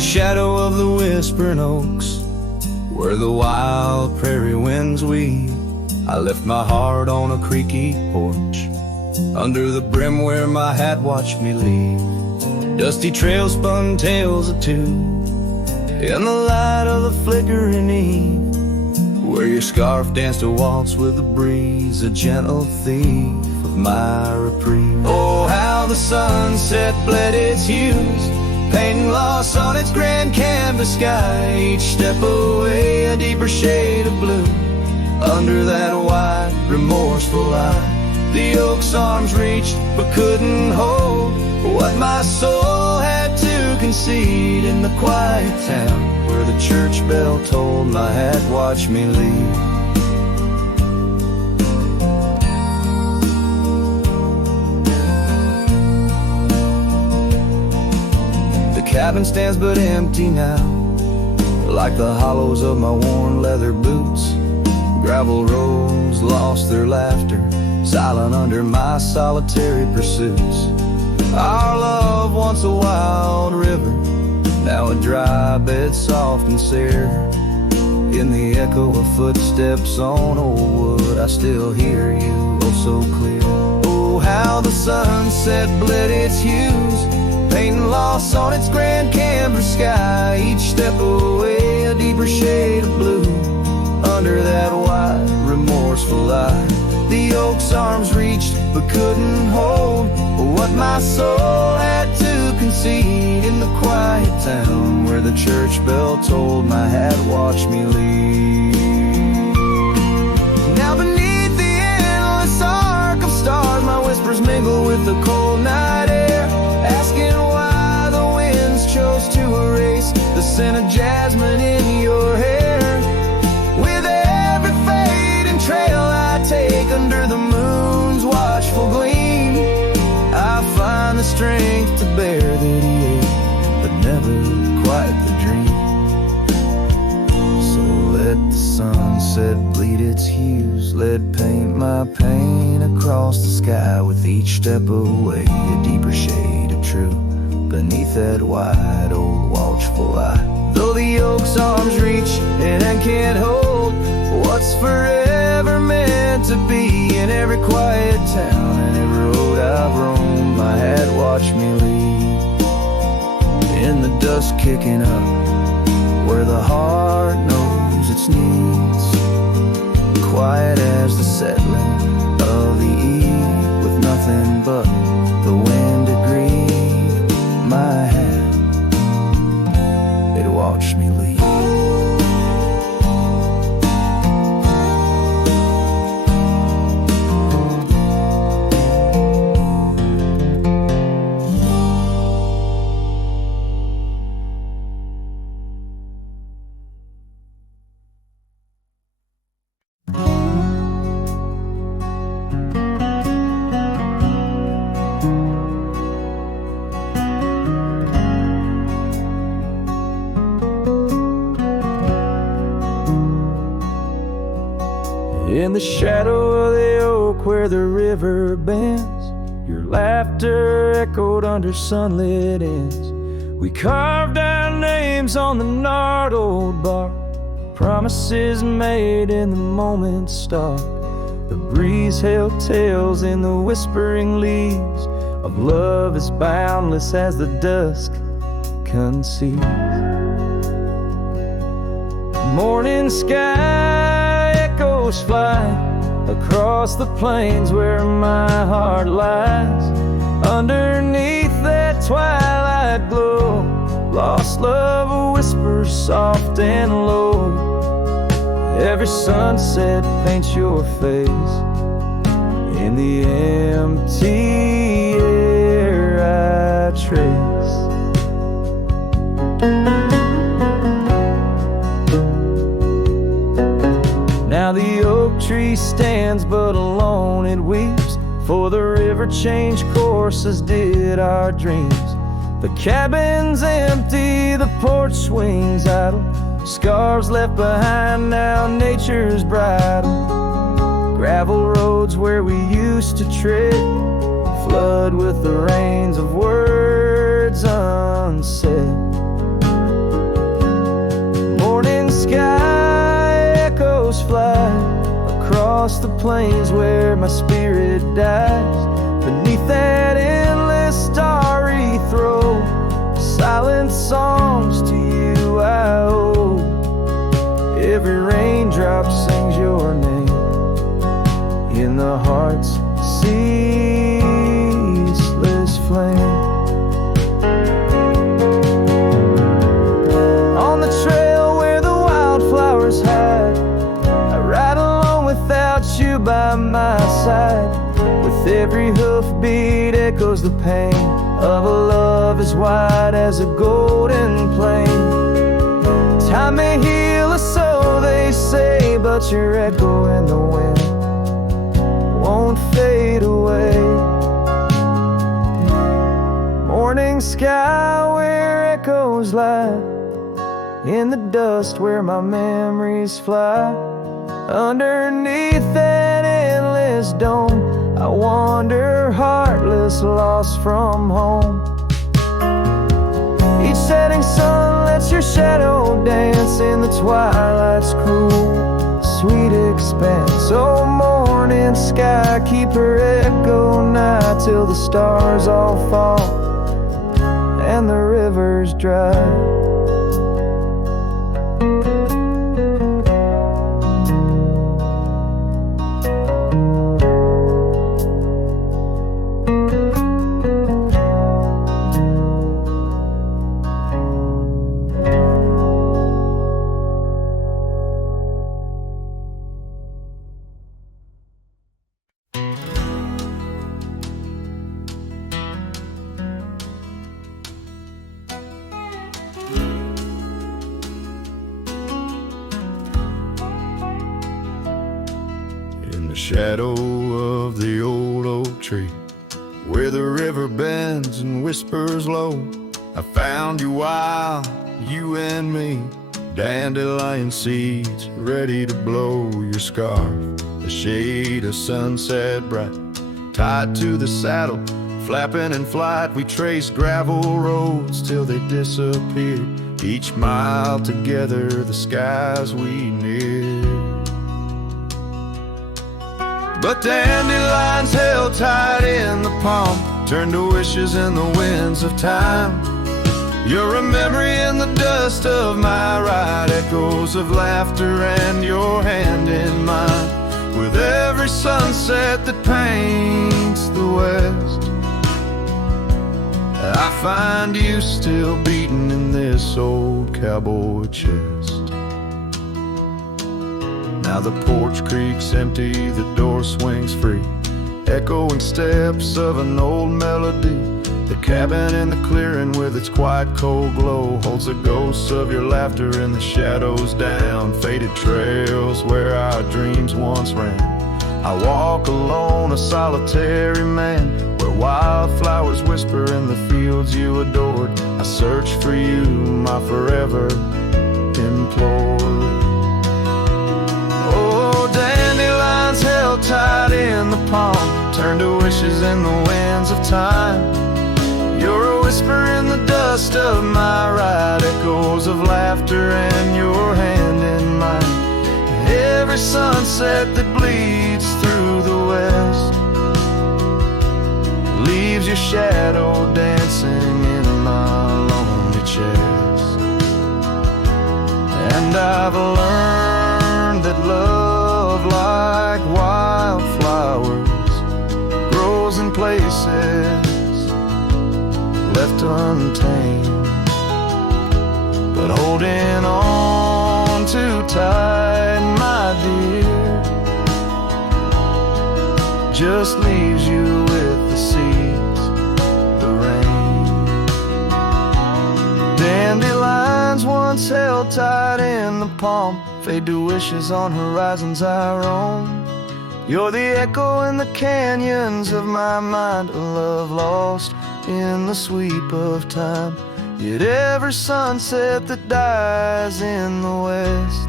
the shadow of the whispering oaks, where the wild prairie winds weave, I left my heart on a creaky porch, under the brim where my hat watched me leave. Dusty trails spun tales of two, in the light of the flickering eve, where your scarf danced a waltz with the breeze, a gentle thief of my reprieve. Oh, how the sunset bled its hues, painting loss on its grand canvas sky. Each step away a deeper shade of blue, under that wide, remorseful eye. The oak's arms reached but couldn't hold what my soul had to concede, in the quiet town where the church bell tolled, my hat watched me leave. The cabin stands but empty now, like the hollows of my worn leather boots. Gravel roads lost their laughter, silent under my solitary pursuits. Our love, once a wild river, now a dry bed soft and sere. In the echo of footsteps on old wood, I still hear you oh so clear. Oh, how the sunset bled its hues, painting loss on its grand canvas sky. Each step away a deeper shade of blue, under that wide, remorseful eye. The oak's arms reached but couldn't hold what my soul had to concede, in the quiet town where the church bell tolled, my hat watched me leave. Now beneath the endless arc of stars, my whispers mingle with the cold night air, asking why the winds chose to erase the scent of jasmine in your hair. With every fading trail I take under the moon's watchful gleam, I find the strength to bear that ache, but never quite the dream. So let the sunset bleed its hues, let paint my pain across the sky. With each step away a deeper shade of true, beneath that wide old watchful eye. Though the oak's arms reach and can't hold what's forever meant to be, in every quiet town and every road I've roamed, my hat watched me leave. In the dust kicking up, where the heart knows its needs, quiet as the settling of the eve, with nothing but the wind to grieve, my hat, it watched me leave. In the shadow of the oak where the river bends, your laughter echoed under sunlit ends. We carved our names on the gnarled old bark, promises made in the moment's start. The breeze held tales in the whispering leaves of love as boundless as the dusk conceives. Morning sky echoes fly across the plains where my heart lies. Underneath that twilight glow, lost love whispers soft and low. Every sunset paints your face in the empty air I trace. Now the oak tree stands but alone it weeps, for the river changed courses did our dreams. The cabin's empty, the porch swings idle, scars left behind now nature's bridle. Gravel roads where we used to tread flood with the rains of words unsaid. sky echoes fly across the plains where my spirit dies. Beneath that endless starry throw, silent songs to you I owe. Every raindrop sings your name in the heart's ceaseless flame. On the trail where the wildflowers hide, I ride along without you by my side. With every hoofbeat echoes the pain of a love as wide as a golden plain. Time may heal us, so they say, but your echo in the wind won't fade away. Morning sky where echoes lie, in the dust where my memories fly. Underneath that endless dome, I wander heartless, lost from home. Each setting sun lets your shadow dance in the twilight's cruel, sweet expanse. Oh, morning sky, keep her echo nigh till the stars all fall and the rivers dry. Shadow of the old oak tree, where the river bends and whispers low, I found you wild, you and me, dandelion seeds ready to blow. Your scarf, a shade of sunset bright, tied to the saddle, flapping in flight. We traced gravel roads till they disappeared, each mile together the skies we neared. But dandelions held tight in the palm turned to wishes in the winds of time. You're a memory in the dust of my ride, echoes of laughter and your hand in mine. With every sunset that paints the west, I find you still beating in this old cowboy chest. Now the porch creaks empty, the door swings free, echoing steps of an old melody. The cabin in the clearing with its quiet cold glow holds the ghosts of your laughter in the shadows down faded trails where our dreams once ran. I walk alone, a solitary man, where wildflowers whisper in the fields you adored. I search for you, my forever implored. Dandelions held tight in the palm turn to wishes in the winds of time. You're a whisper in the dust of my ride, echoes of laughter and your hand in mine. Every sunset that bleeds through the west leaves your shadow dancing in my lonely chest. And I've learned that love, like wildflowers, grows in places left untamed. But holding on too tight, my dear, just leaves you with the seeds, the rain. Dandelions once held tight in the palm fade to wishes on horizons I roam. You're the echo in the canyons of my mind, a love lost in the sweep of time. Yet every sunset that dies in the west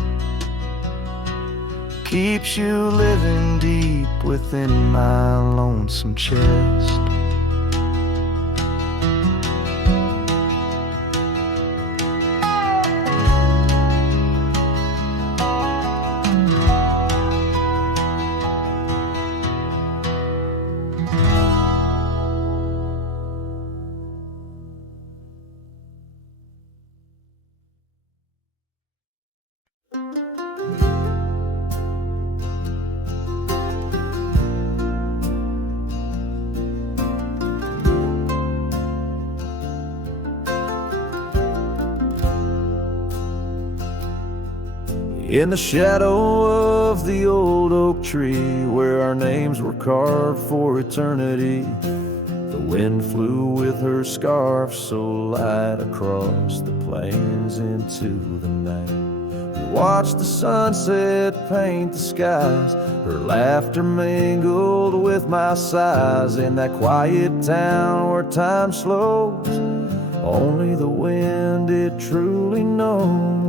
keeps you living deep within my lonesome chest. In the shadow of the old oak tree, where our names were carved for eternity, the wind flew with her scarf so light across the plains into the night. We watched the sunset paint the skies, her laughter mingled with my sighs. In that quiet town where time slows, only the wind it truly knows.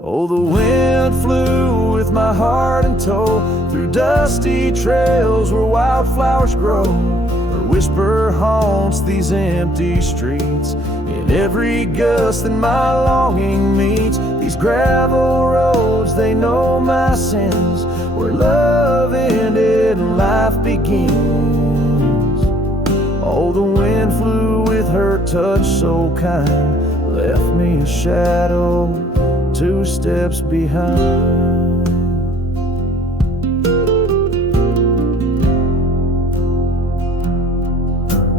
Oh, the wind flew with my heart in tow, through dusty trails where wildflowers grow. Her whisper haunts these empty streets, in every gust that my longing meets. These gravel roads, they know my sins, where love ended and life begins. Oh, the wind flew with her touch so kind, left me a shadow 2 steps behind.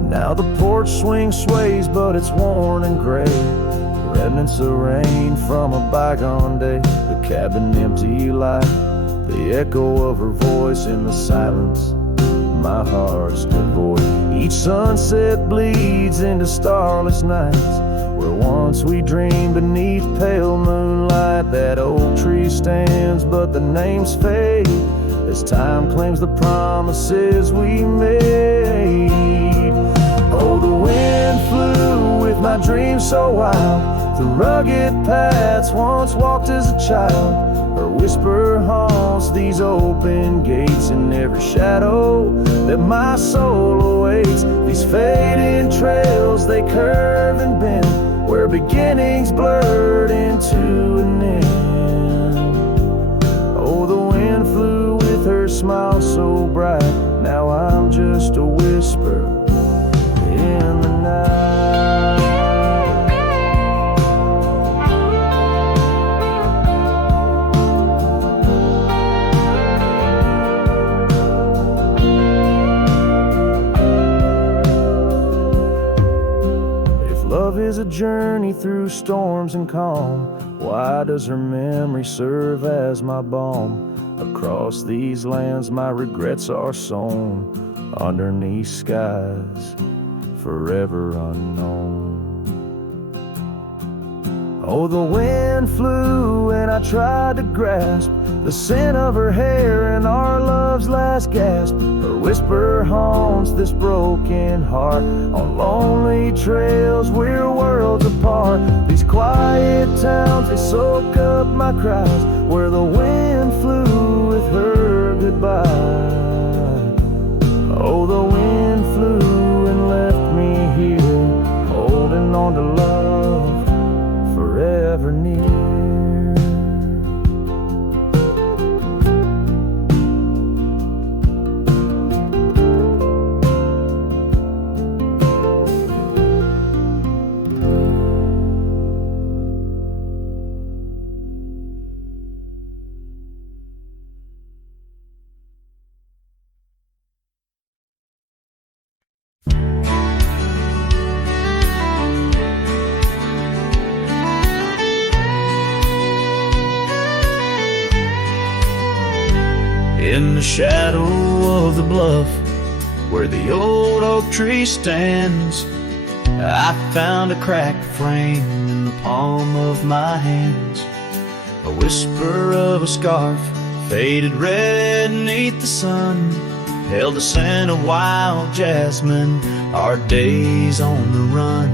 Now the porch swing sways, but it's worn and gray, remnants of rain from a bygone day. The cabin empty like the echo of her voice in the silence. My heart's devoid. Each sunset bleeds into starless nights, where once we dreamed beneath pale moonlight. That oak tree stands, but the names fade as time claims the promises we made. Oh, the wind flew with my dreams so wild, through rugged paths once walked as a child. Her whisper haunts these open gates, in every shadow that my soul awaits. These fading trails, they curve and bend, where beginnings blurred into an end. Oh, the wind flew with her smile so bright, now I'm just a whisper in the night. Love is a journey through storms and calm, why does her memory serve as my balm? Across these lands my regrets are sown, underneath skies forever unknown. Oh, the wind flew and I tried to grasp the scent of her hair and our love's last gasp. Her whisper haunts this broken heart, on lonely trails we're worlds apart. These quiet towns, they soak up my cries, where the wind flew with her goodbye. Oh, the wind flew and left me here, holding on to love forever near. In the shadow of the bluff, where the old oak tree stands, I found a cracked frame in the palm of my hands. A whisper of a scarf, faded red beneath the sun, held the scent of wild jasmine, our days on the run.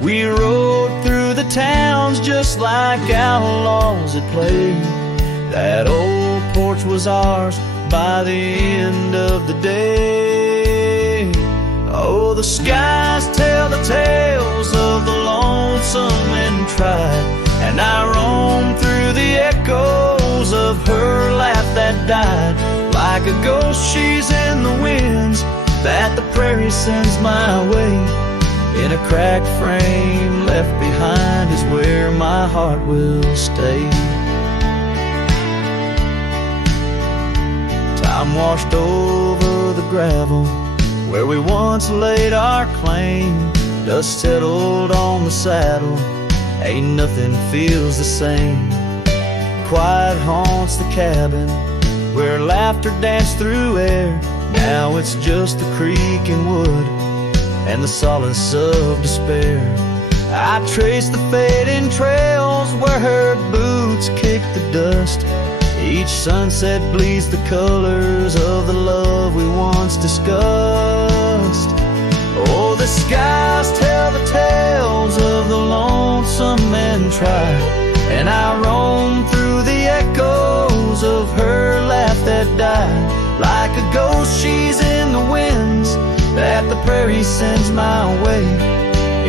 We rode through the towns just like outlaws at play. That old porch was ours by the end of the day. Oh, the skies tell the tales of the lonesome and tried, and I roam through the echoes of her laugh that died. Like a ghost she's in the winds that the prairie sends my way. In a cracked frame left behind is where my heart will stay. Time washed over the gravel where we once laid our claim. Dust settled on the saddle, ain't nothing feels the same. quiet haunts the cabin, where laughter danced through air. Now it's just the creaking wood and the solace of despair. I trace the fading trails where her boots kick the dust. Each sunset bleeds the colors of the love we once discussed. Oh, the skies tell the tales of the lonesome and tried, and I roam through the echoes of her laugh that died. Like a ghost she's in the winds that the prairie sends my way.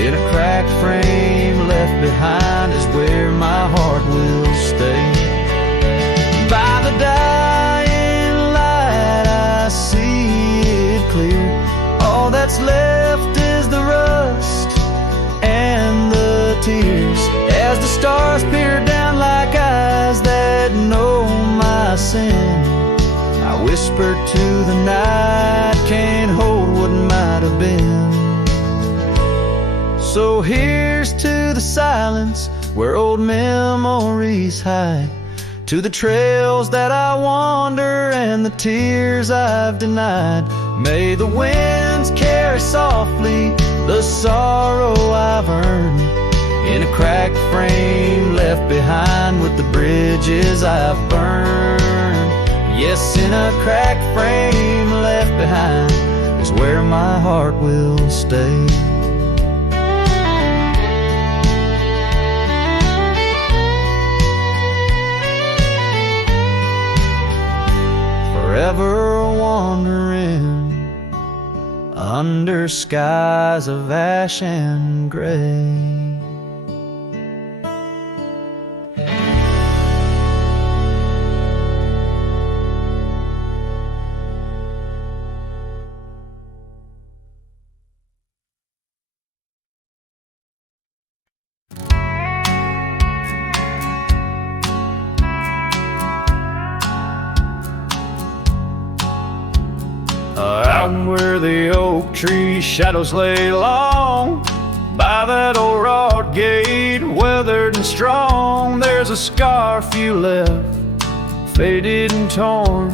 In a cracked frame left behind is where my heart will stay. By the dying light I see it clear. All that's left is the rust and the tears, as the stars peer down like eyes that know my sin. I whisper to the night, can't hold what might have been. So here's to the silence where old memories hide, to the trails that I wander and the tears I've denied. May the winds carry softly the sorrow I've earned, in a cracked frame left behind with the bridges I've burned. Yes, in a cracked frame left behind is where my heart will stay. Forever wandering under skies of ash and gray. Out where the oak tree shadows lay long, by that old rod gate, weathered and strong, there's a scar few left, faded and torn,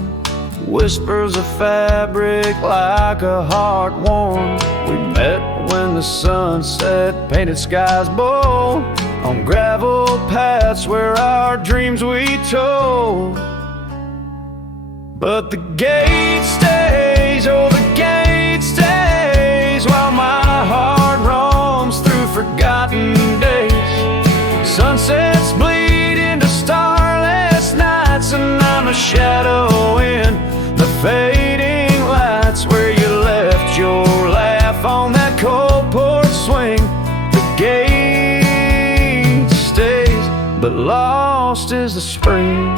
whispers of fabric like a heart worn. We met when the sunset painted skies bold, on gravel paths where our dreams we told. But the gate stays, oh the gate stays, while my heart roams through forgotten days. Sunsets bleed into starless nights, and I'm a shadow in the fading lights, where you left your laugh on that cold porch swing. The gate stays, but lost is the spring.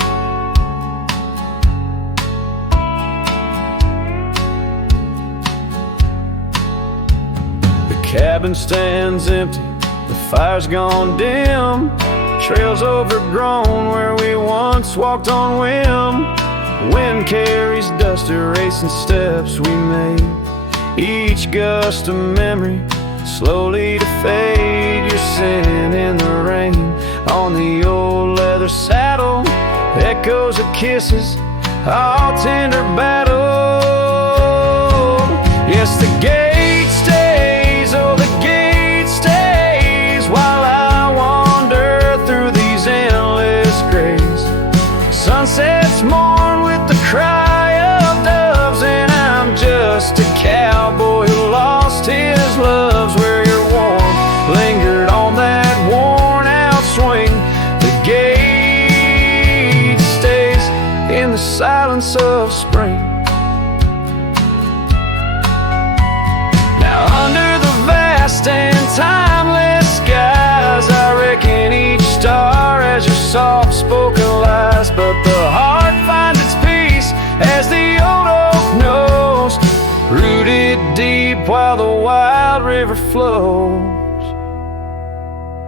Cabin stands empty, the fire's gone dim, trails overgrown where we once walked on whim. Wind carries dust, erasing steps we made, each gust of memory slowly to fade. Your scent in the rain on the old leather saddle, echoes of kisses, all tender battle. Yes, the gate stays, oh the gate stays, while I wander through these endless grays. Sunsets mourn with the cry of doves, and I'm just a cowboy who lost his loves, where your warmth lingered on that worn out swing. The gate stays in the silence of spring. And timeless skies, I reckon each star has your soft-spoken lies, but the heart finds its peace as the old oak knows, rooted deep while the wild river flows.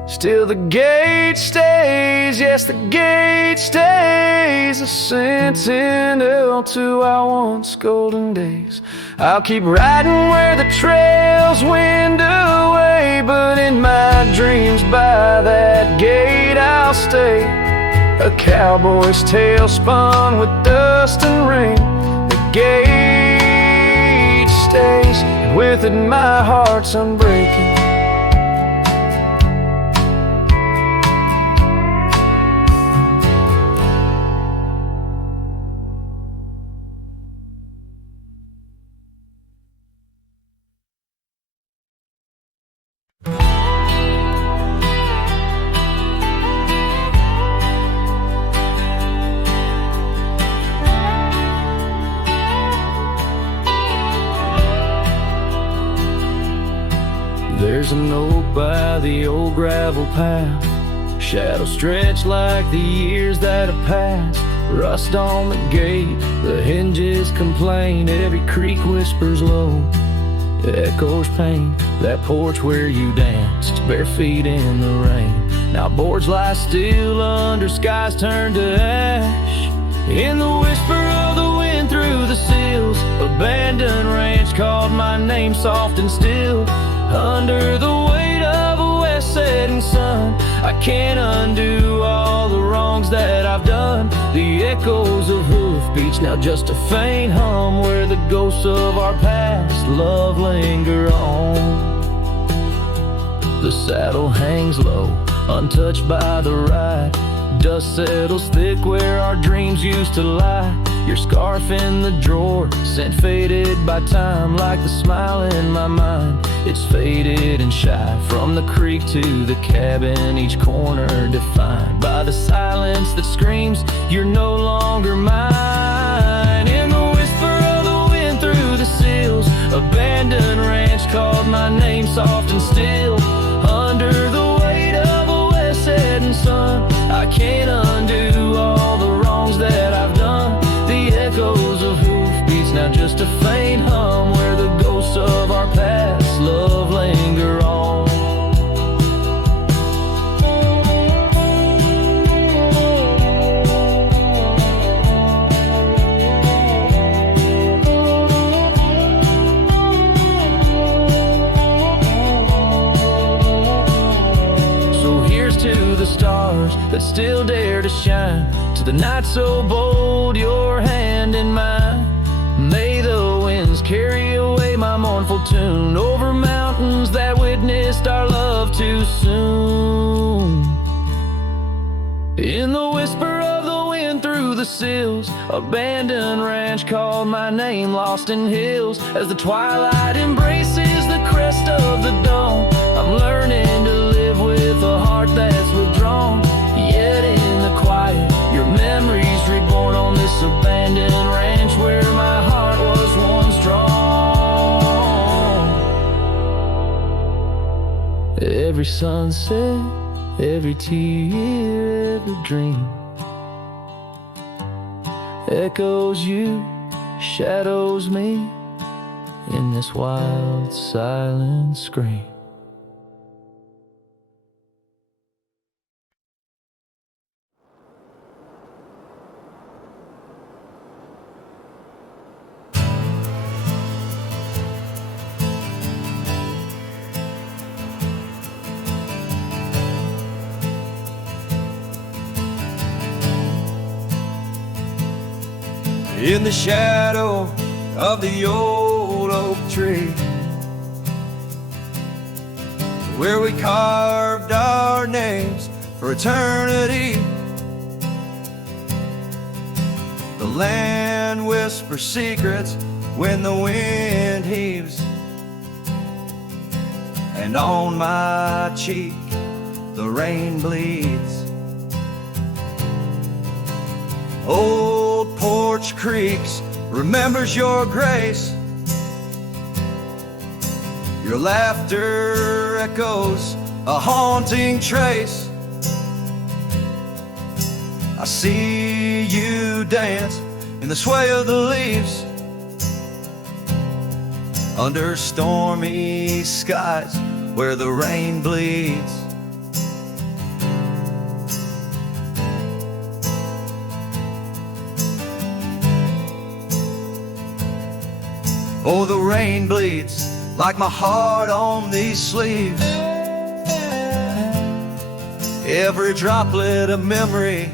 Still the gate stays, yes the gate stays, a sentinel to our once golden days. I'll keep riding where the trails wind away, but in my dreams by that gate I'll stay. A cowboy's tale spun with dust and rain. The gauge stays, and with it my heart's unbreaking. There's an oak by the old gravel path. Shadows stretch like the years that have passed. Rust on the gate, the hinges complain. Every creak whispers low, echoes pain. That porch where you danced, bare feet in the rain. Now boards lie still under skies turned to ash. In the whisper of the wind through the sills, abandoned ranch called my name soft and still. Under the weight of a west setting sun, I can't undo all the wrongs that I've done. The echoes of hoofbeats, now just a faint hum, where the ghosts of our past love linger on. The saddle hangs low, untouched by the ride. Dust settles thick where our dreams used to lie. Your scarf in the drawer, scent faded by time, like the smile in my mind. It's faded and shy, from the creek to the cabin, each corner defined by the silence that screams, you're no longer mine. In the whisper of the wind through the sills, abandoned ranch called my name soft and still. Under the weight of a west setting sun, I can't undo all the wrongs that I've done. The echoes of hoofbeats, now just a faint hum, where the ghosts of our past love linger on. So here's to the stars that still dare to shine, to the night so bold, your hand in mine. May the winds carry away my mournful tune over mountains that witnessed our love too soon. In the whisper of the wind through the sills, abandoned ranch called my name lost in hills. As the twilight embraces the crest of the dawn, I'm learning to live with a heart that's withdrawn. Yet in the quiet, your memories reborn on this abandoned ranch, where my heart was once drawn. Every sunset, every tear, every dream echoes you, shadows me in this wild silent scream. In the shadow of the old oak tree, where we carved our names for eternity, the land whispers secrets when the wind heaves, and on my cheek the rain bleeds. Old porch creaks remembers your grace. Your laughter echoes a haunting trace. I see you dance in the sway of the leaves, under stormy skies where the rain bleeds. Oh, the rain bleeds like my heart on these sleeves. Every droplet of memory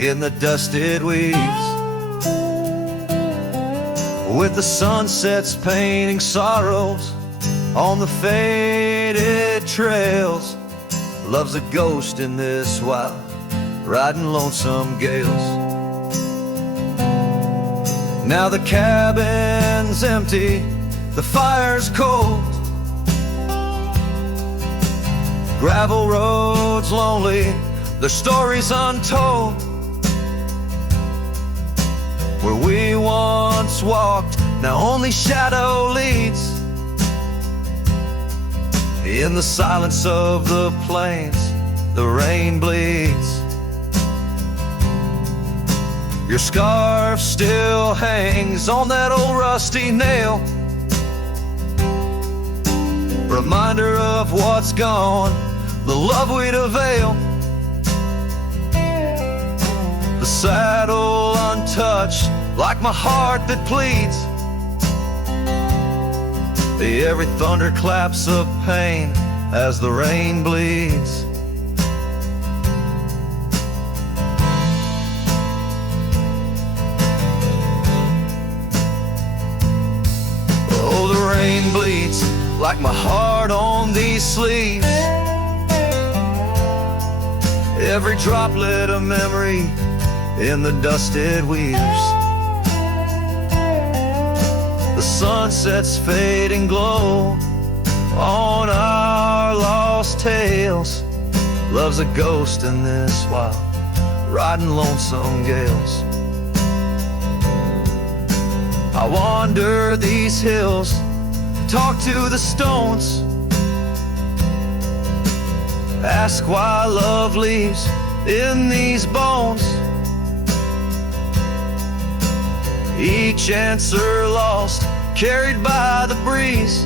in the dusted weeds, with the sunsets painting sorrows on the faded trails. Love's a ghost in this wild, riding lonesome gales. Now the cabin's empty, the fire's cold, gravel roads lonely, the stories untold. Where we once walked, now only shadow leads. In the silence of the plains, the rain bleeds. Your scarf still hangs on that old rusty nail, reminder of what's gone, the love we'd avail. The saddle untouched, like my heart that pleads. Every thunder claps of pain as the rain bleeds. Oh, the rain bleeds like my heart on these sleeves. Every droplet of memory in the dusted weaves. The sunset's fading glow on our lost tales. Love's a ghost in this wild, riding lonesome gales. I wander these hills, talk to the stones, ask why love leaves in these bones. Each answer lost, carried by the breeze.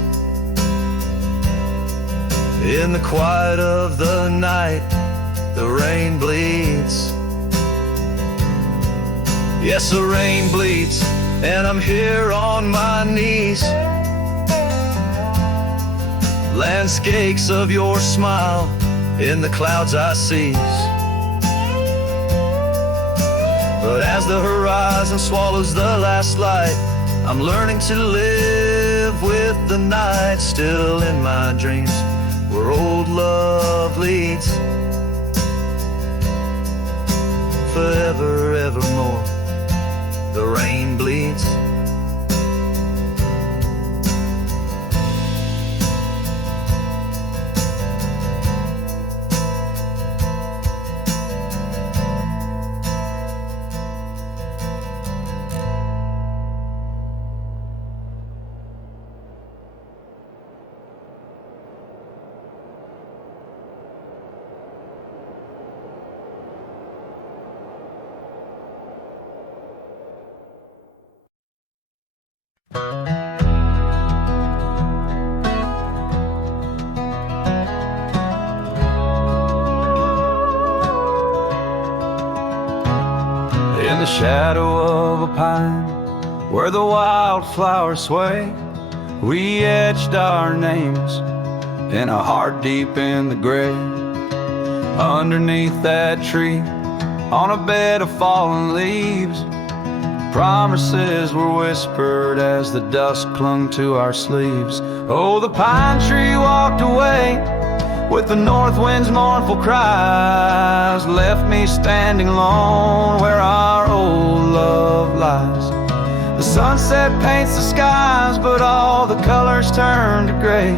In the quiet of the night, the rain bleeds. Yes, the rain bleeds, and I'm here on my knees. Landscapes of your smile in the clouds I seize. But as the horizon swallows the last light, I'm learning to live with the night. Still in my dreams, where old love leads. Forever, evermore, the rain bleeds. In the shadow of a pine, where the wildflowers sway, we etched our names in a heart deep in the grave. Underneath that tree, on a bed of fallen leaves, promises were whispered as the dust clung to our sleeves. Oh, the pine tree walked away with the north wind's mournful cries, left me standing alone where our old love lies. The sunset paints the skies, but all the colors turn to gray.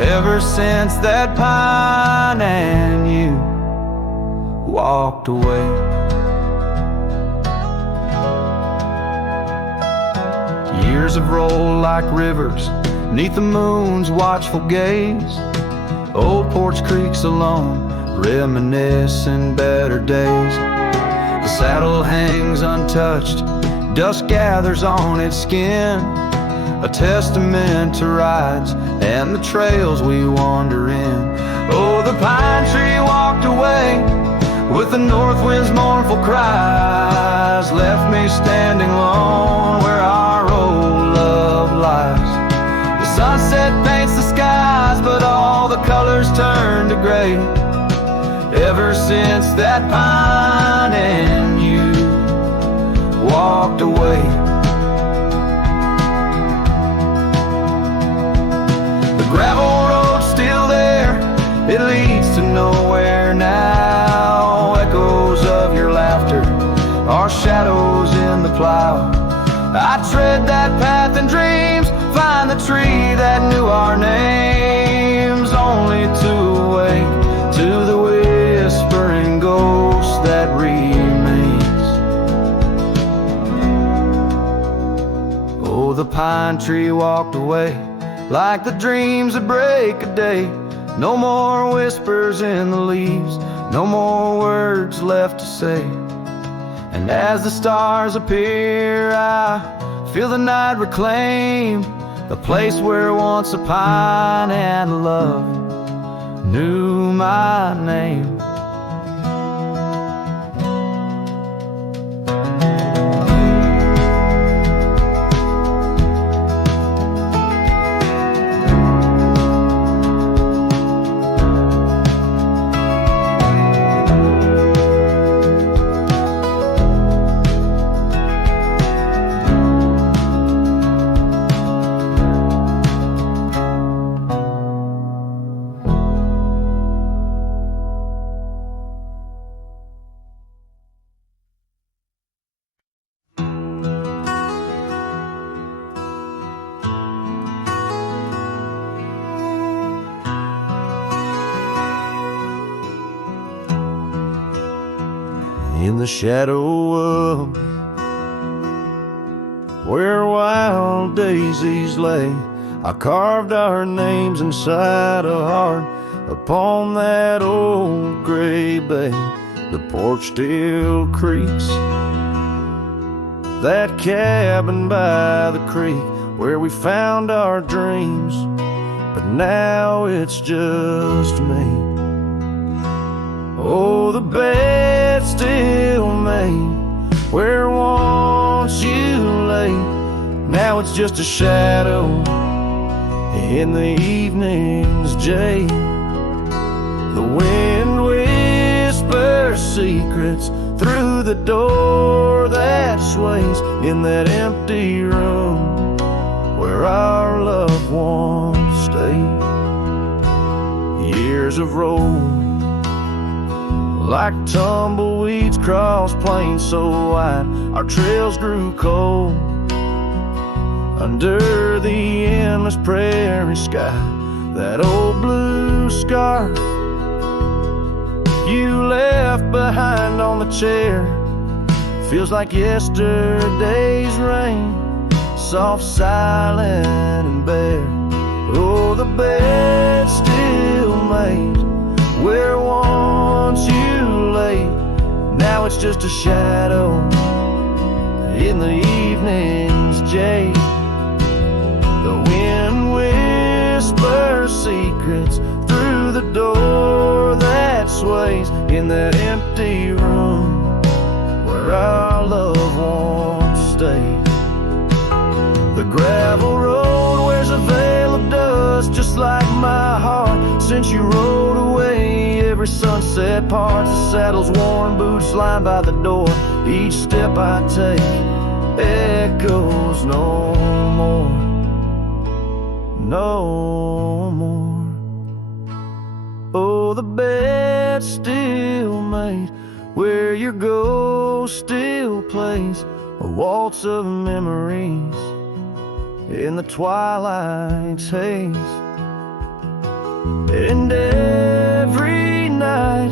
Ever since that pine and you walked away. Years have rolled like rivers neath the moon's watchful gaze. Old porch creaks alone, reminiscing better days. The saddle hangs untouched, dust gathers on its skin, a testament to rides and the trails we wander in. Oh, the pine tree walked away with the north wind's mournful cries, left me standing alone where our old love lies. The sunset paints the skies, but all the colors turn to gray. Ever since that pine mine and you walked away. The gravel road's still there, it leads to nowhere now. Echoes of your laughter are shadows in the plow. I tread that path in dreams, find the tree that knew our names, only to awake to the whispering ghost that remains. Oh, the pine tree walked away like the dreams that break a day. No more whispers in the leaves, no more words left to say. And as the stars appear, I feel the night reclaim the place where once a pine and love knew my name. In the shadow of where wild daisies lay, I carved our names inside a heart upon that old gray bay. The porch still creaks, that cabin by the creek where we found our dreams, but now it's just me. Oh, the bed still made where once you lay, now it's just a shadow in the evening's jade. The wind whispers secrets through the door that sways in that empty room where our loved ones stayed. Years of road like tumbleweeds cross plains so wide, our trails grew cold under the endless prairie sky. That old blue scarf you left behind on the chair feels like yesterday's rain, soft, silent, and bare. Oh, the bed still made where once you lay, now it's just a shadow in the evening's jade. The wind whispers secrets through the door that sways in that empty room where our loved ones stayed. The gravel road wears a veil of dust just like my heart since you rode away. Every sunset parts, the saddle's worn, boots lined by the door. Each step I take echoes no more, no more. Oh, the bed's still made where your ghost still plays a waltz of memories in the twilight's haze. And every night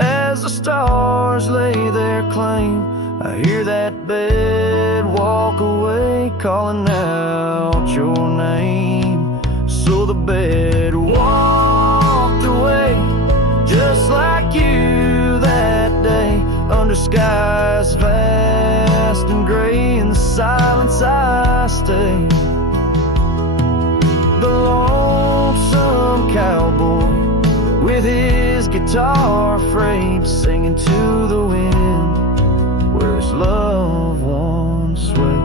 as the stars lay their claim, I hear that bed walk away calling out your name. So the bed walked away just like you that day, under skies vast and gray. In the silence I stay, the lonesome cowboy with his guitar frayed, singing to the wind where his loved ones sway.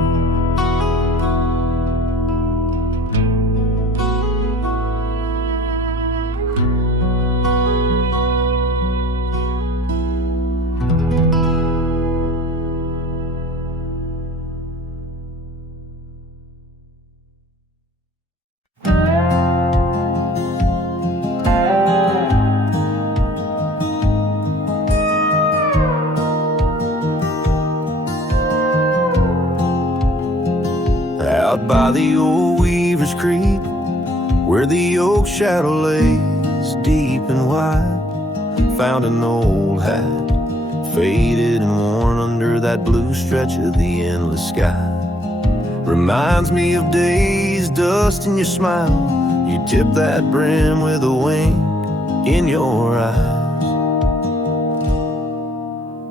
out by the old Weaver's Creek, where the oak shadow lays deep and wide. Found an old hat, faded and worn under that blue stretch of the endless sky. Reminds me of days, dust in your smile. You tip that brim with a wink in your eyes.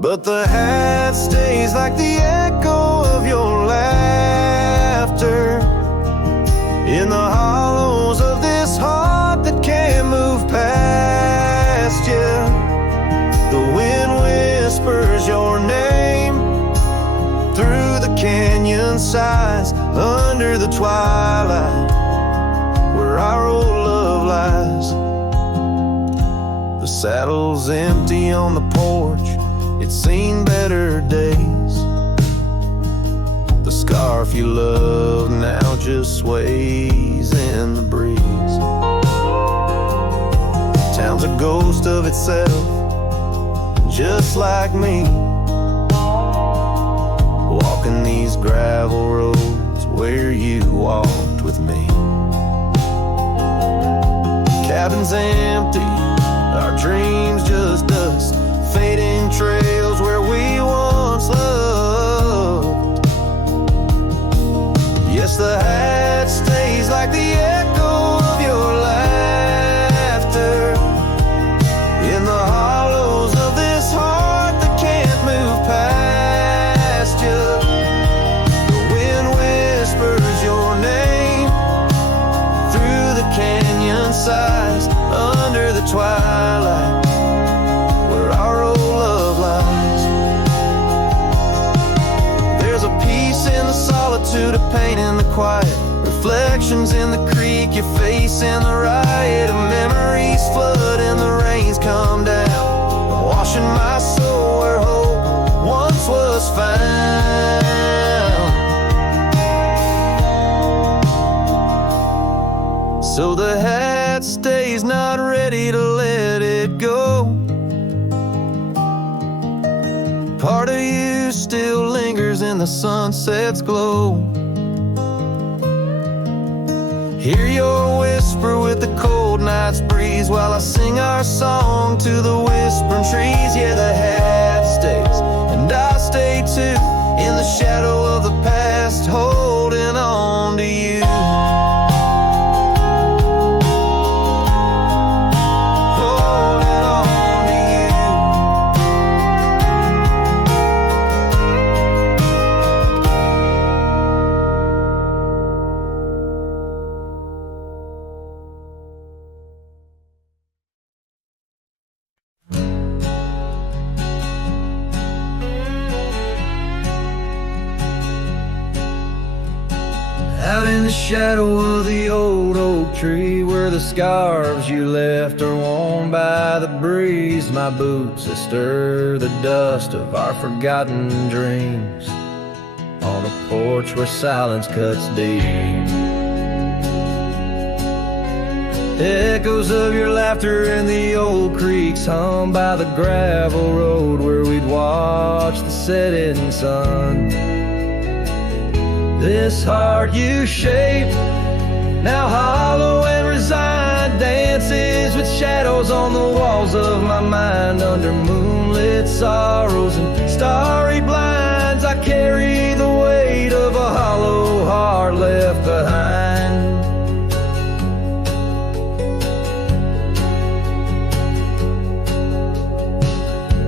But the hat stays like the echo of your laughter in the hollows of this heart that can't move past you. The wind whispers your name through the canyon sides, under the twilight where our old love lies. The saddle's empty on the porch, it's seen better days. The scarf you love now just sways in the breeze. Town's a ghost of itself, just like me, walking these gravel roads where you walked with me. Cabin's empty, our dreams just dust, fading trails where we once loved. Yes, the hat stays like the echo of your laughter in the hollows of this heart that can't move past you. The wind whispers your name through the canyon sides, under the twilight where our old love lies. There's a peace in the solitude, a pain in the quiet, reflections in the creek, your face in the riot of memories flood and the rains come down, washing my soul where hope once was found. So the hat stays, not ready to let it go. Part of you still lingers in the sunset's glow. Hear your whisper with the cold night's breeze while I sing our song to the whispering trees. Yeah, the hat stays, and I stay too, in the shadow of the past, holding on to you. Holding on to you. Out in the shadow of the old oak tree, where the scarves you left are worn by the breeze, my boots that stir the dust of our forgotten dreams, on a porch where silence cuts deep. Echoes of your laughter in the old creeks hum by the gravel road where we'd watch the setting sun. This heart you shaped, now hollow and resigned, dances with shadows on the walls of my mind. Under moonlit sorrows and starry blinds, I carry the weight of a hollow heart left behind.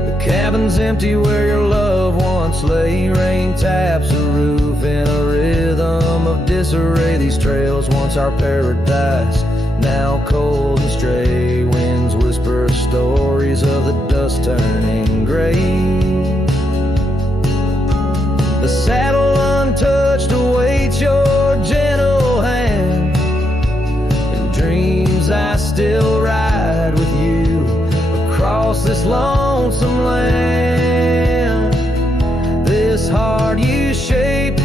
The cabin's empty where your love once lay. Rain taps the roof in a rhythm of disarray. These trails, once our paradise, now cold and stray. Winds whisper stories of the dust turning gray. The saddle untouched awaits your gentle hand. In dreams I still ride with you across this lonesome land. This heart you shaped,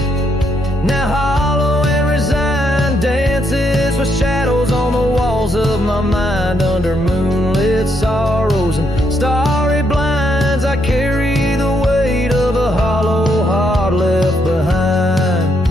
now hollow and resigned, dances with shadows on the walls of my mind. Under moonlit sorrows and starry blinds, I carry the weight of a hollow heart left behind.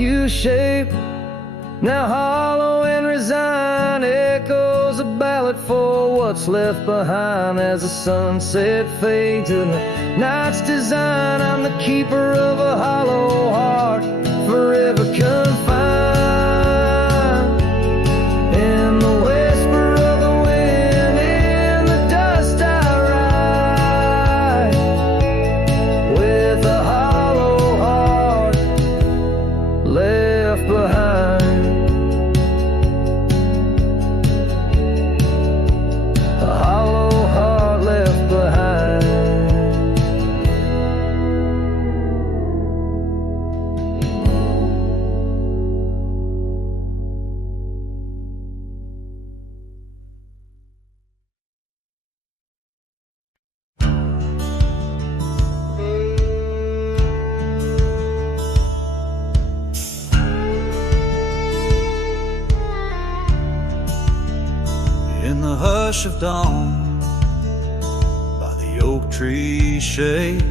U-shape, now hollow and resigned, echoes a ballad for what's left behind. As the sunset fades in the night's design, I'm the keeper of a hollow heart, forever confined in the whisper of the wind, in the dust I ride, with a hollow heart left behind. A hollow heart left behind. In the hush of dawn, by the oak tree shade,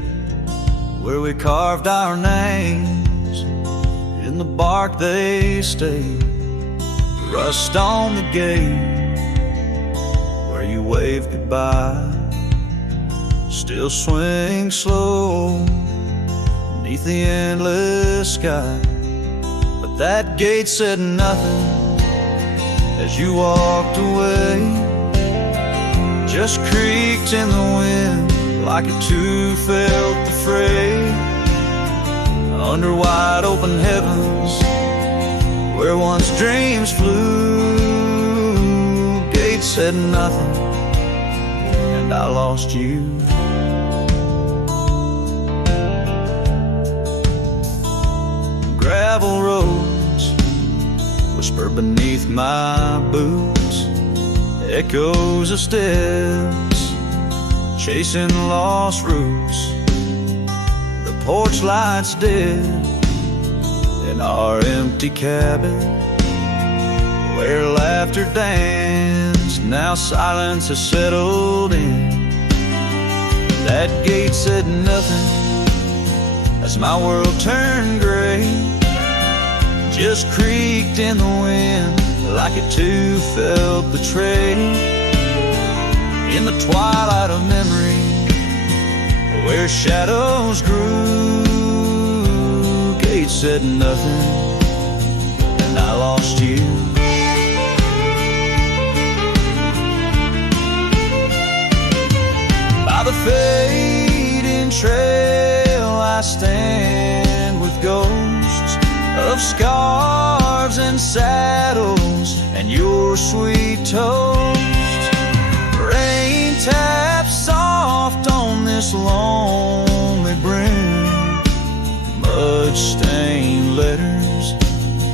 where we carved our names, in the bark they stayed. Rust on the gate, where you waved goodbye, still swing slow beneath the endless sky. But that gate said nothing as you walked away, just creaked in the wind like it too felt the fray. Under wide open heavens, where once dreams flew, gate said nothing, and I lost you. Gravel roads whisper beneath my boots, echoes of steps chasing lost roots. The porch lights dead in our empty cabin, where laughter danced, now silence has settled in. That gate said nothing as my world turned gray, just creaked in the wind like it too felt betrayed. In the twilight of memory, where shadows grew, gate said nothing, and I lost you. By the fading trail I stand with ghosts of scarves and saddles and your sweet toast. Rain taps soft on this lonely brim, mud-stained letters,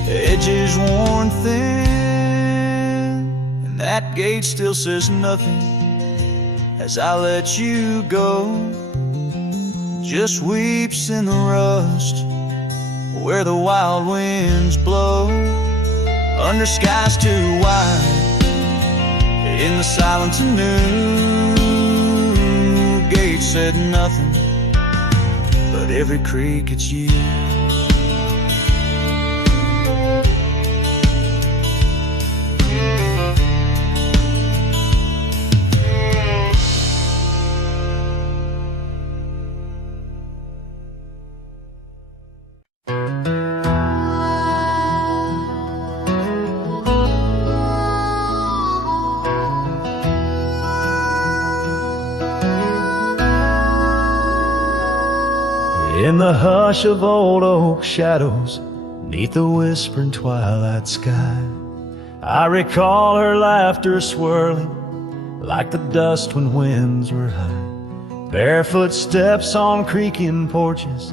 edges worn thin, and that gate still says nothing as I let you go. Just weeps in the rust where the wild winds blow, under skies too wide, in the silence anew. Gate said nothing, but every creak it's you. In the hush of old oak shadows, neath the whispering twilight sky, I recall her laughter swirling like the dust when winds were high. Barefoot steps on creaking porches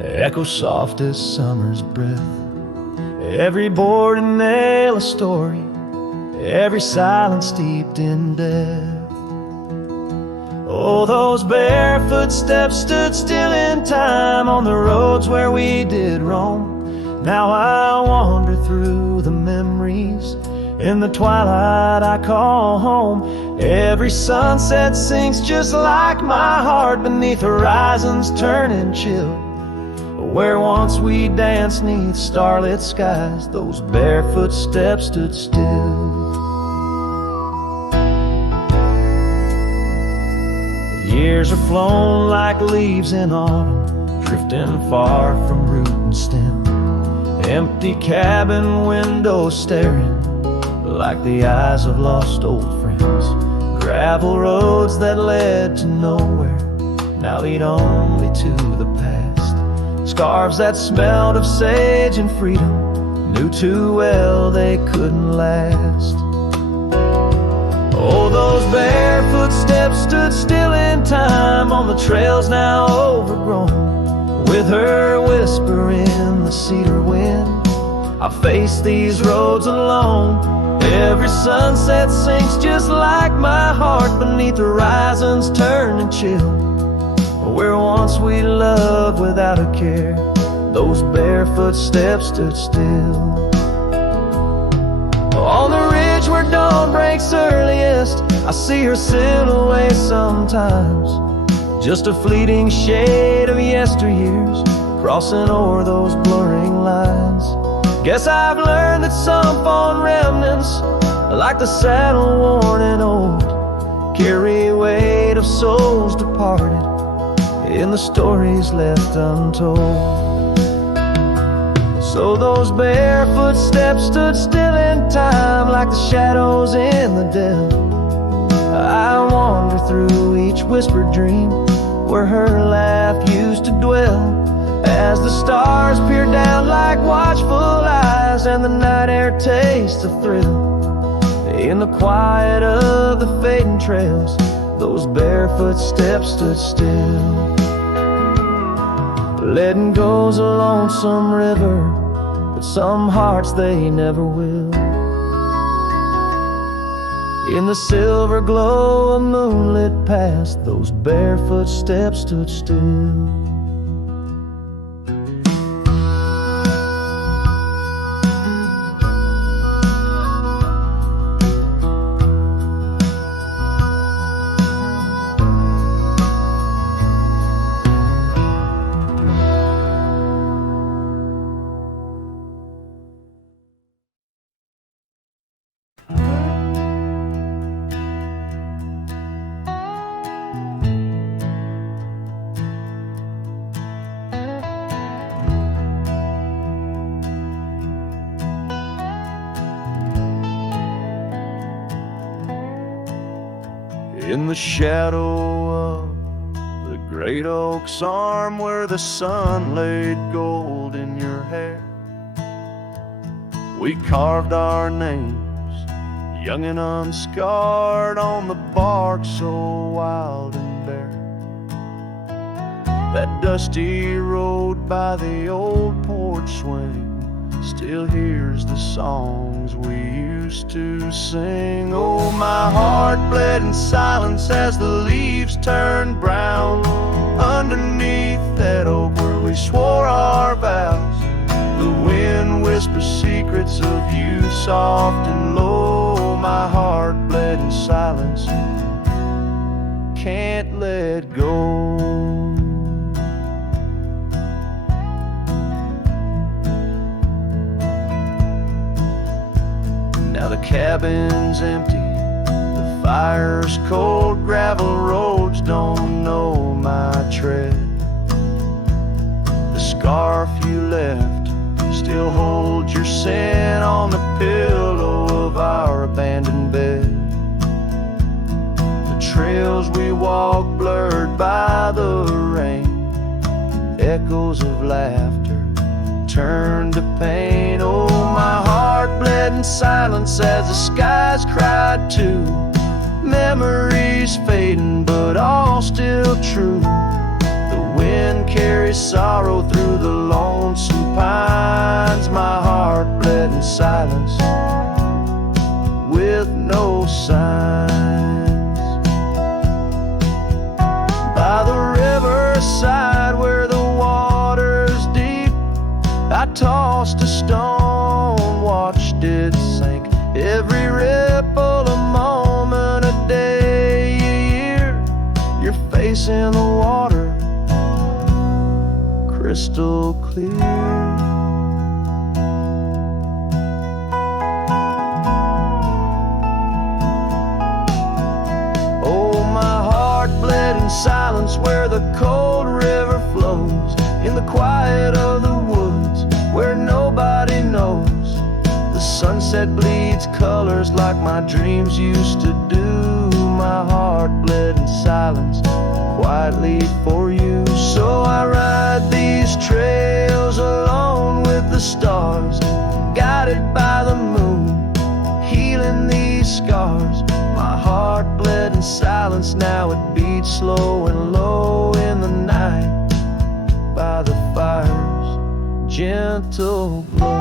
echo soft as summer's breath. Every board and nail a story, every silence steeped in death. Oh, those barefoot steps stood still in time on the roads where we did roam. Now I wander through the memories in the twilight I call home. Every sunset sinks just like my heart beneath horizons turning chill, Where once we danced 'neath starlit skies, those barefoot steps stood still. Years are flown like leaves in autumn, drifting far from root and stem. Empty cabin windows staring like the eyes of lost old friends. Gravel roads that led to nowhere now lead only to the past. Scarves that smelled of sage and freedom knew too well they couldn't last. Oh, those barefoot steps stood still in time on the trails now overgrown. With her whisper in the cedar wind, I face these roads alone. Every sunset sinks just like my heart beneath the horizon's turning chill. Where once we loved without a care, those barefoot steps stood still. On the ridge where dawn breaks earliest, I see her silhouette sometimes. Just a fleeting shade of yesteryears crossing o'er those blurring lines. Guess I've learned that some fond remnants, like the saddle worn and old, carry weight of souls departed in the stories left untold. So those barefoot steps stood still in time like the shadows in the dell. I wander through each whispered dream where her laugh used to dwell. As the stars peer down like watchful eyes and the night air tastes a thrill, in the quiet of the fading trails, those barefoot steps stood still. Letting go's a lonesome river, but some hearts they never will. In the silver glow of moonlit past, those barefoot steps stood still. In the shadow of the great oak's arm where the sun laid gold in your hair, we carved our names, young and unscarred, on the bark so wild and bare. That dusty road by the old porch swing still hears the songs we used to sing. Oh, my heart bled in silence as the leaves turned brown underneath that oak where we swore our vows. The wind whispers secrets of you soft and low. My heart bled in silence, can't let go. Now the cabin's empty, the fire's cold, gravel roads don't know my tread. The scarf you left still holds your scent on the pillow of our abandoned bed. The trails we walk blurred by the rain, echoes of laughter turned to pain. Oh, my heart bled in silence as the skies cried too. Memories fading, but all still true. The wind carries sorrow through the lonesome pines. My heart bled in silence with no signs. By the riverside where the water's deep, I tossed a stone, watched it sink. Every ripple a moment, a day, a year, your face in the water, crystal crystal clear. In silence where the cold river flows, in the quiet of the woods where nobody knows. The sunset bleeds colors like my dreams used to do. My heart bled in silence quietly for you. So I ride these trails alone with the stars, guided by the moon, healing these scars. My heart bled in silence, now it beats slow and low in the night by the fire's gentle glow.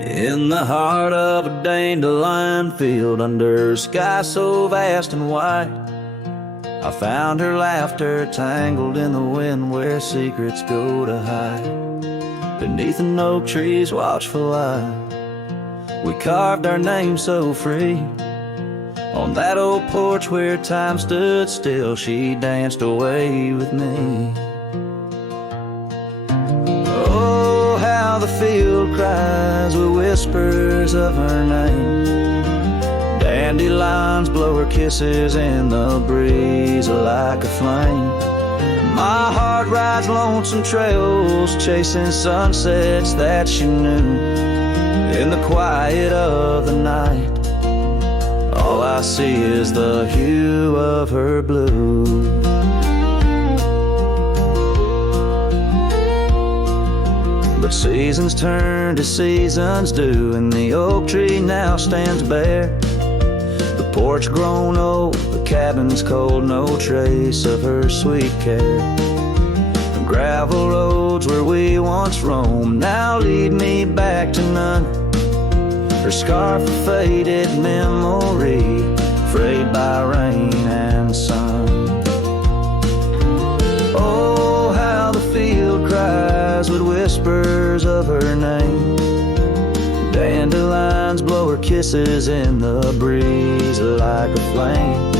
In the heart of a dandelion field, under a sky so vast and white, I found her laughter tangled in the wind where secrets go to hide. Beneath an oak tree's watchful eye, we carved our names so free. On that old porch where time stood still, she danced away with me. The field cries with whispers of her name. Dandelions blow her kisses in the breeze like a flame. My heart rides lonesome trails, chasing sunsets that she knew. In the quiet of the night, all I see is the hue of her blue. But seasons turn to seasons do, and the oak tree now stands bare. The porch grown old, the cabin's cold, no trace of her sweet care. The gravel roads where we once roamed now lead me back to none. Her scarf a faded memory, frayed by rain and sun. Oh, how the field cries with whispers of her name. Dandelions blow her kisses in the breeze like a flame.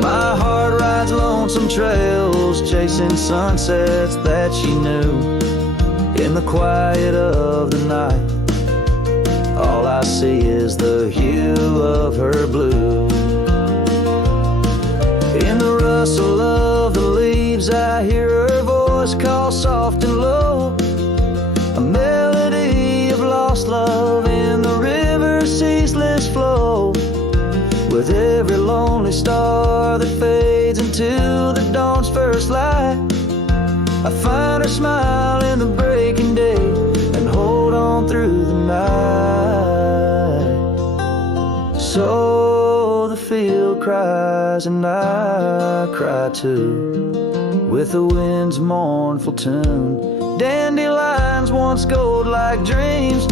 My heart rides lonesome trails, chasing sunsets that she knew. In the quiet of the night, all I see is the hue of her blue. In the rustle of the leaves, I hear her voice call soft and low. A melody of lost love in the river's ceaseless flow. With every lonely star that fades into the dawn's first light, I find her smile in the breaking day and hold on through the night. So the field cries and I cry too, with the wind's mournful tune. Dandelions once gold like dreams,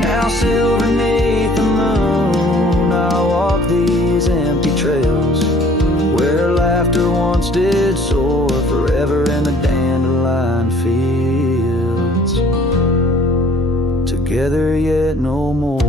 now silver neath the moon. I'll walk these empty trails where laughter once did soar, forever in the dandelion fields, together yet no more.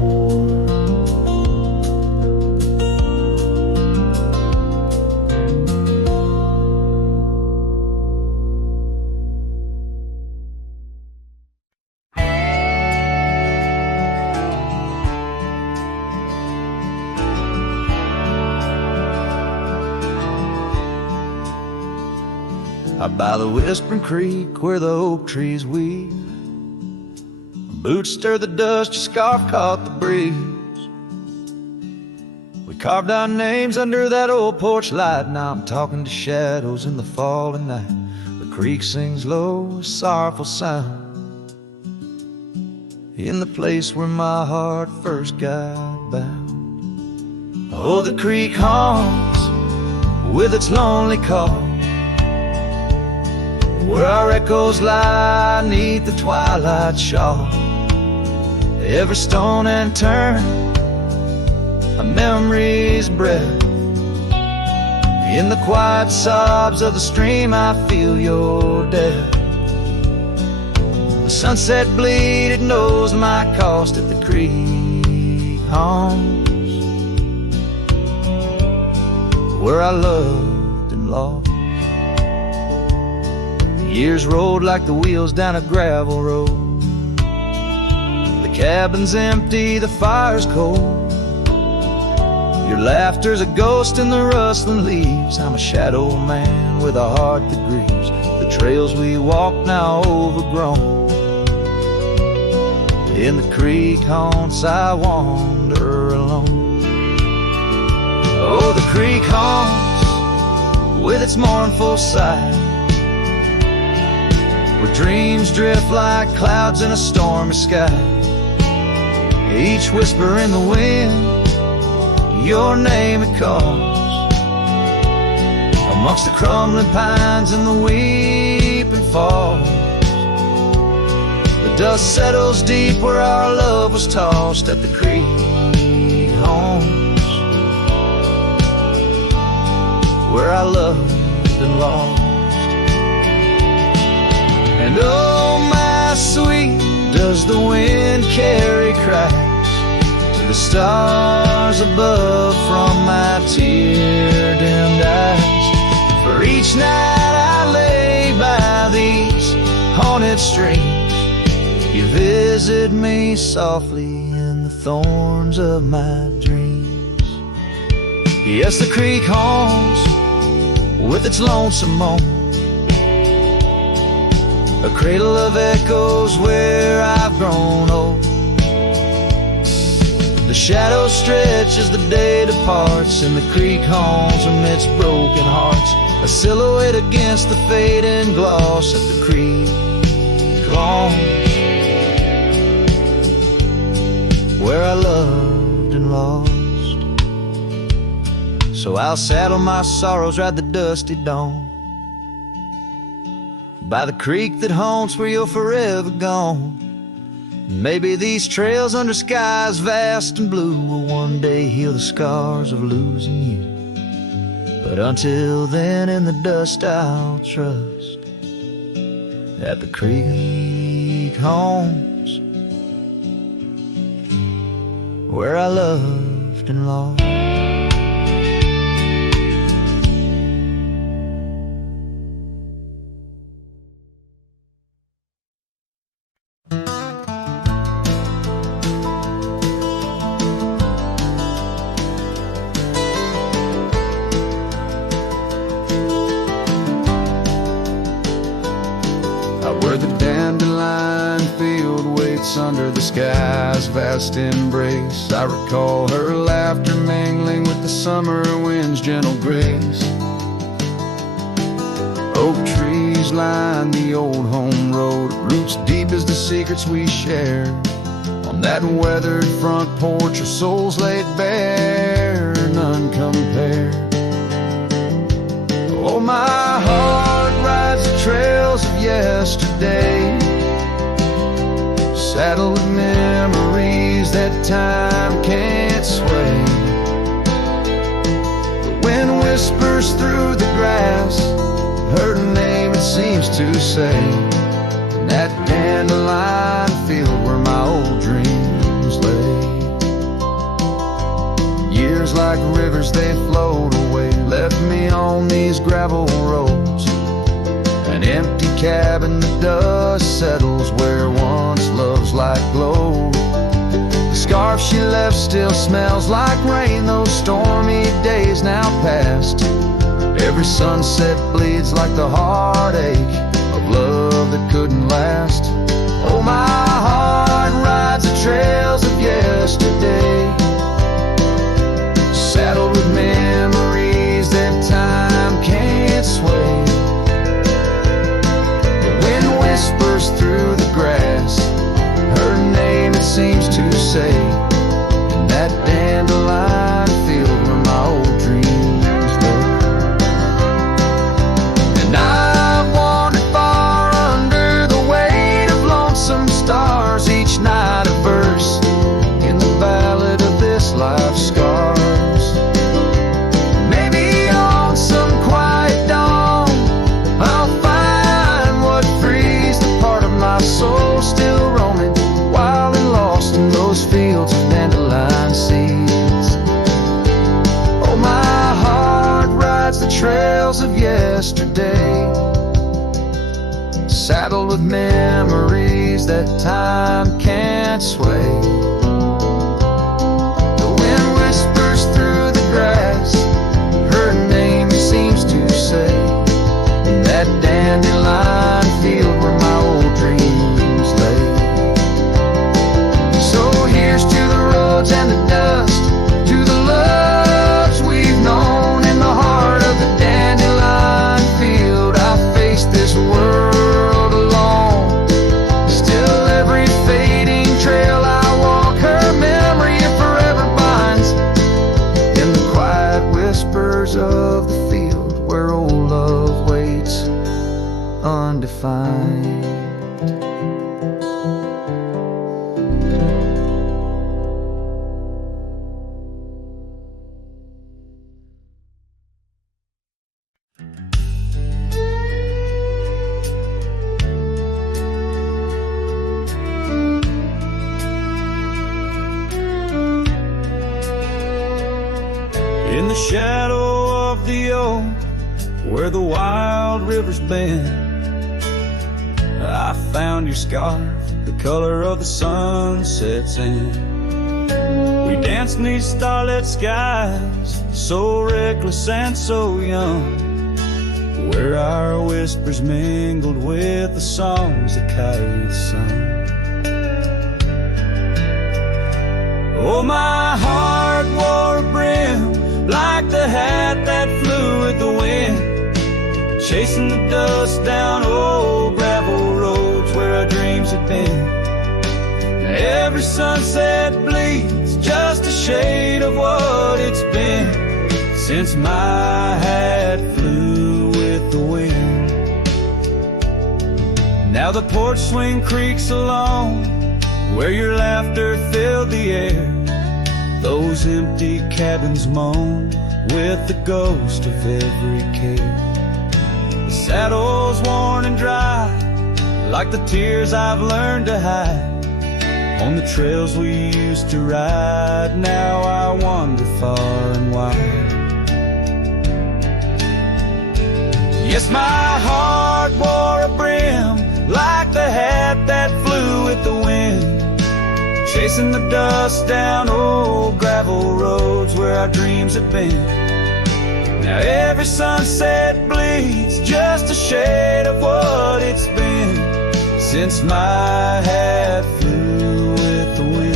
By the whispering creek where the oak trees weave, boots stir the dust, your scarf caught the breeze. We carved our names under that old porch light. Now I'm talking to shadows in the falling night. The creek sings low, a sorrowful sound, in the place where my heart first got bound. Oh, the creek haunts with its lonely call, where our echoes lie 'neath the twilight shawl. Every stone and turn, a memory's breath. In the quiet sobs of the stream, I feel your death. The sunset bleed, it knows my cost at the creek homes, where I loved and lost. The years rolled like the wheels down a gravel road. The cabin's empty, the fire's cold. Your laughter's a ghost in the rustling leaves. I'm a shadow man with a heart that grieves. The trails we walk now overgrown. In the creek haunts I wander alone. Oh, the creek haunts with its mournful sight, where dreams drift like clouds in a stormy sky. Each whisper in the wind, your name it calls. Amongst the crumbling pines and the weeping falls, the dust settles deep where our love was tossed at the creek homes, where I loved and lost. And oh, my sweet, does the wind carry cracks to the stars above from my tear-dimmed eyes? For each night I lay by these haunted streams, you visit me softly in the thorns of my dreams. Yes, the creek haunts with its lonesome moan, a cradle of echoes where I've grown old. The shadows stretch as the day departs, and the creek haunts amidst broken hearts, a silhouette against the fading gloss at the creek haunts, where I loved and lost. So I'll saddle my sorrows, ride the dusty dawn by the creek that haunts where you're forever gone. Maybe these trails under skies vast and blue will one day heal the scars of losing you. But until then, in the dust I'll trust at the creek haunts, where I loved and lost. Where the dandelion field waits under the sky's vast embrace, I recall her laughter mingling with the summer wind's gentle grace. Oak trees line the old home road, roots deep as the secrets we shared. On that weathered front porch, our souls laid bare, none compared. Oh, my heart rides the trails of yesterday, saddled with memories that time can't sway. The wind whispers through the grass, her name it seems to say, in that dandelion field where my old dreams lay. Years like rivers they flowed away, left me on these gravel roads, an empty cabin, the dust settles where once love's light glowed. The scarf she left still smells like rain, those stormy days now past. Every sunset bleeds like the heartache of love that couldn't last. Oh, my heart rides the trails of yesterday, saddled with memories that time can't sway. The wind whispers through the grass, her name it seems to say, in that dandelion field where my old dreams lay. And I've wandered far fields of dandelion seeds. Oh, my heart rides the trails of yesterday, saddled with memories that time can't sway. The wind whispers through the grass, her name seems to say, in that dandelion field where my old dreams lay. So here's to the roads and the dust, to the loves we've known in the heart of the dandelion field. I face this world alone, still every fading trail I walk, her memory forever binds in the quiet whispers of the field where old love waits undefined. In the shadow of the oak, where the wild rivers bend, I found your scarf, the color of the sunset's end. We danced 'neath starlit skies, so reckless and so young, where our whispers mingled with the songs the kites sung. Oh, my heart wore a brim like the hat that flew with the wind, chasing the dust down old gravel roads where our dreams had been. Every sunset bleeds just a shade of what it's been since my hat flew with the wind. Now the porch swing creaks along where your laughter filled the air. Those empty cabins moan with the ghost of every care. The saddle's worn and dry, like the tears I've learned to hide. On the trails we used to ride, now I wander far and wide. Yes, my heart wore a brim like the hat that flew with the wind, chasing the dust down old gravel roads where our dreams had been. Now every sunset bleeds just a shade of what it's been since my hat flew with the wind.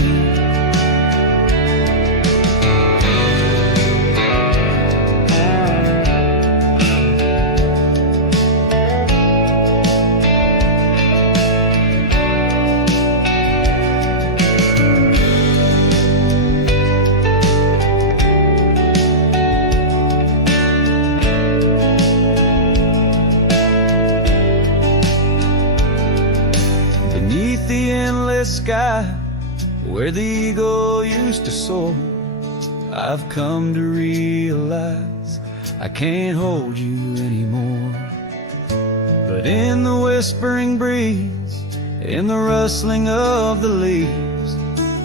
Sky where the eagle used to soar, I've come to realize I can't hold you anymore. But in the whispering breeze, in the rustling of the leaves,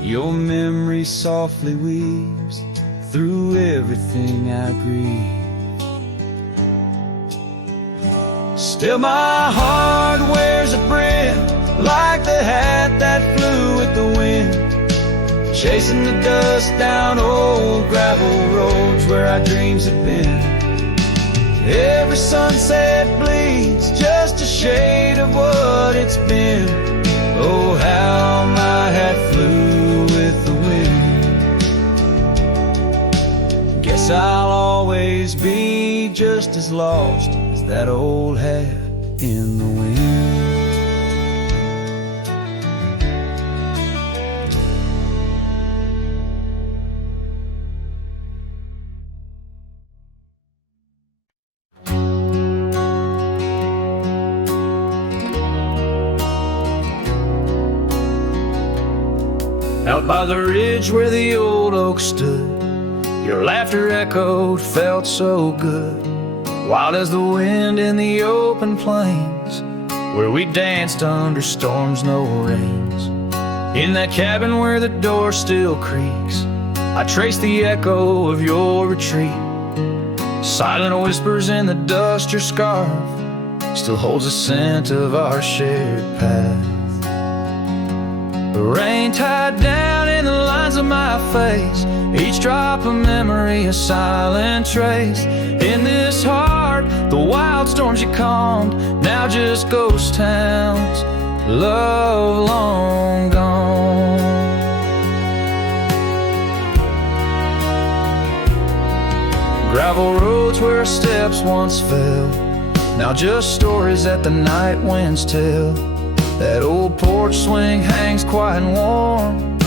your memory softly weaves through everything I breathe. Still my heart wears a brim like the hat that flew with the wind, chasing the dust down old gravel roads where our dreams had been. Every sunset bleeds just a shade of what it's been. Oh, how my hat flew with the wind. Guess I'll always be just as lost as that old hat in the wind. Out by the ridge where the old oak stood, your laughter echoed, felt so good. Wild as the wind in the open plains, where we danced under storms, no rains. In that cabin where the door still creaks, I trace the echo of your retreat. Silent whispers in the dust, your scarf still holds the scent of our shared path. The rain tied down in the lines of my face, each drop of memory a silent trace. In this heart, the wild storms you calmed, now just ghost towns, love long gone. Gravel roads where our steps once fell, now just stories that the night winds tell. That old porch swing hangs quiet and warm,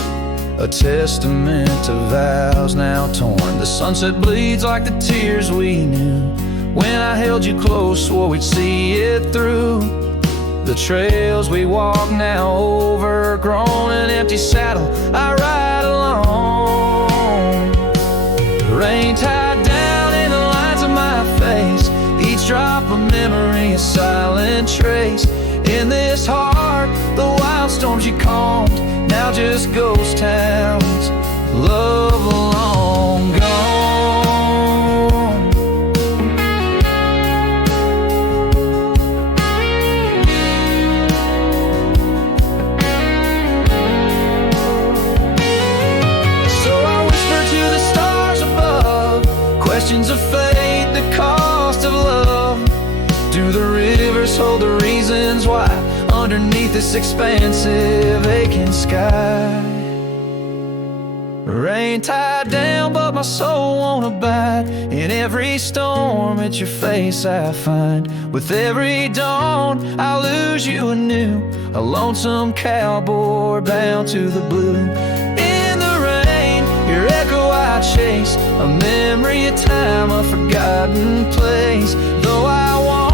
a testament to vows now torn. The sunset bleeds like the tears we knew when I held you close, swore we'd see it through. The trails we walk now overgrown, an empty saddle I ride alone. The rain tied down in the lines of my face, each drop of memory a silent trace. In this heart, the wild storms you calmed, now just ghost towns, love long gone. So I whisper to the stars above, questions of fate, the cost of love. Do the rivers hold the reasons why underneath this expansive aching sky? Rain tied down but my soul won't abide. In every storm it's your face I find. With every dawn I lose you anew, a lonesome cowboy bound to the blue. In the rain your echo I chase, a memory of time, a forgotten place. Though I want